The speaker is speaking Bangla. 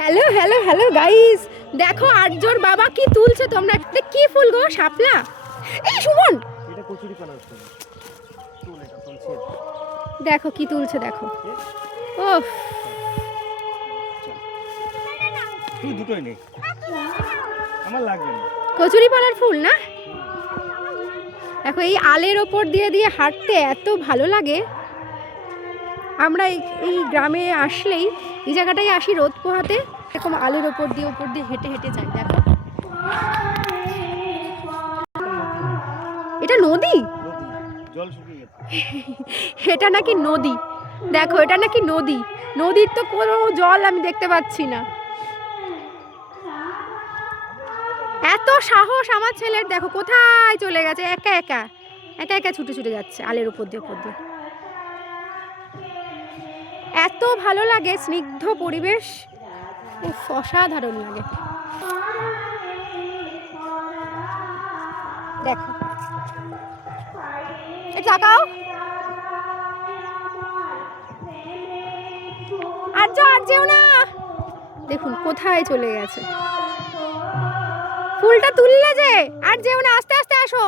হ্যালো হ্যালো হ্যালো গাইস, দেখো আর্যর বাবা কি তুলছে। তোমরা কি ফুল গো? শাপলা? এই সুমন, এটা কচুরি পানার ফুল। ফুল এটা তুলছে। দেখো কি তুলছে, দেখো। ওফ, তুই দুটোই নে, আমার লাগবে না। কচুরি পানার ফুল না? দেখো এই আলের ওপর দিয়ে দিয়ে হাঁটতে এত ভালো লাগে। আমরা এই গ্রামে আসলেই এই জায়গাটায় আসি রোদ পোহাতে, এরকম আলের ওপর দিয়ে হেঁটে হেঁটে যাই। দেখো এটা নদী, জল শুকিয়ে গেছে। এটা নাকি নদী। দেখো এটা নাকি নদী, নদীর তো কোনো জল আমি দেখতে পাচ্ছি না। এত সাহস আমার ছেলের, দেখো কোথায় চলে গেছে, একা একা একা একা ছুটে ছুটে যাচ্ছে আলের উপর দিয়ে এত ভালো লাগে, স্নিগ্ধ পরিবেশ, উফ, অসাধারণ লাগে। দেখো তাকাও, আর যেও না। দেখুন কোথায় চলে গেছে, ফুলটা তুললে যে, আর যেও না, আস্তে আস্তে আসো।